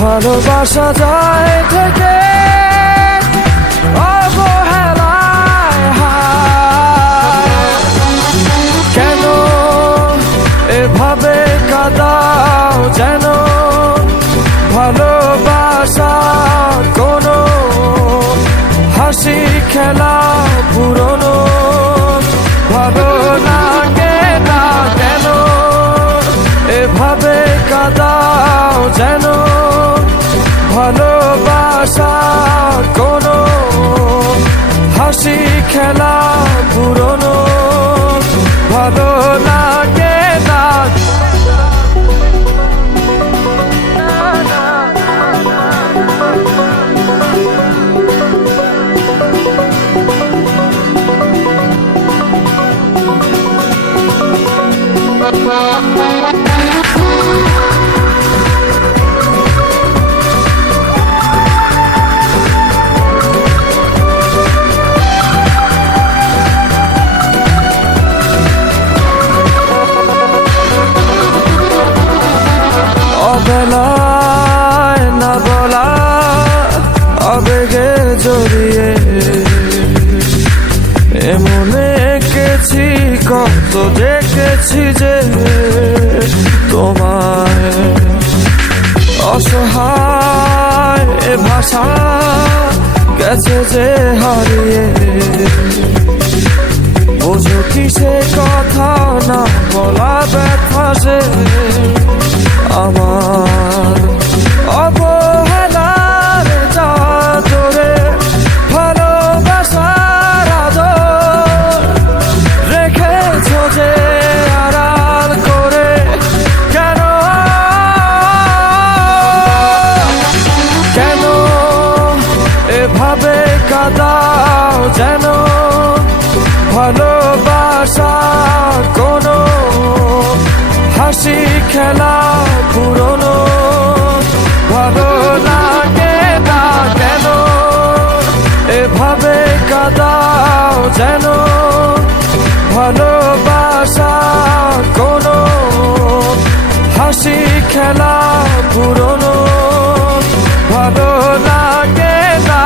ভালোবাসা যায় থেকে অবহেলায় হায়। কেন এভাবে কাঁদাও যেন ভালোবাসা কোনো হাসি খেলা পুরনো ভালো লাগে না। কেন এভাবে কাঁদাও যেন ভালোবাসা কোনো হাসি খেলা পুরনো ভালো লাগে না। অবেলায় না বলা আবেগে জড়িয়ে এমনে এঁকেছি কত দেখেছি যে তোমায় অসহায় এ ভাষা গেছে যে হারিয়ে। বোঝো কি সে কথা না বলা ব্যথা সে আমার অবহেলার চাদরে ভালোবাসার আদর রেখেছো যে আড়াল করে। কেন কেন এভাবে কাঁদাও যেন ভালোবাসা কোনো হাসি খেলা পুরনো ভালো লাগে না। কেন এভাবে কাঁদাও যেন ভালোবাসা কোনো হাসি খেলা পুরনো ভালো লাগে না।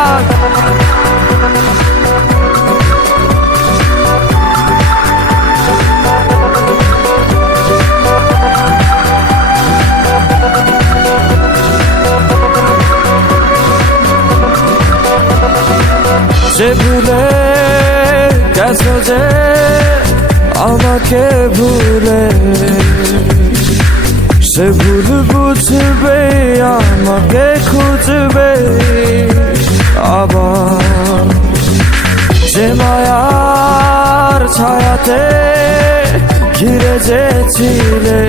যে ভুলে গেছো যে আমাকে ভুলে সে ভুল বুঝবে আমাকে খুঁজবে আবার। যে মায়ার ছায়াতে ঘিরে যেছিলে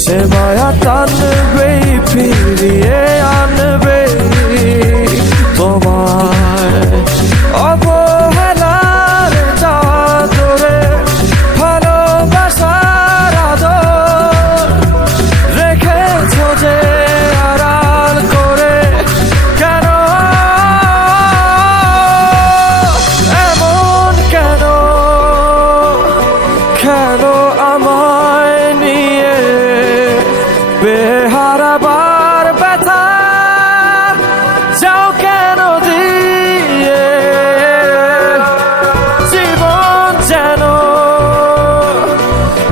সে মায়া টানবে ফিরিয়ে আনবে তোমায় অবহেলার চাদরে ভালোবাসার আদর রেখেছো যে আড়াল করে। কেন এমন কেন কেন আমায় নিয়ে বেহারাবার ব্যথা যাও কেন দিয়ে। জীবন যেন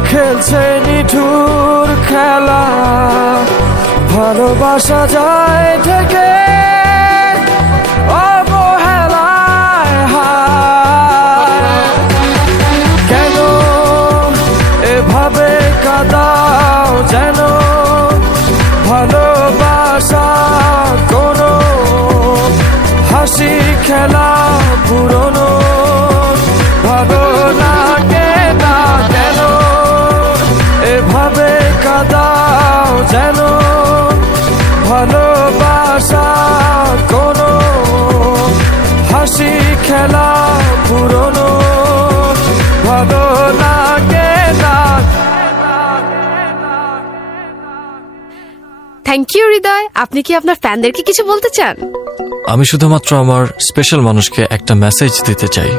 খেলছে নিঠুর খেলা ভালোবাসা যায় থেকে অবহেলা খেলা পুরনো ভালো লাগে না কেন এভাবে কাদাও যেন ভালোবাসা কোনো হাসি খেলা পুরনো ভালো লাগে না। থ্যাংক ইউ হৃদয়। আপনি কি আপনার ফ্যানদেরকে কিছু বলতে চান? আমি শুধুমাত্র আমার স্পেশাল মানুষকে একটা মেসেজ দিতে চাই।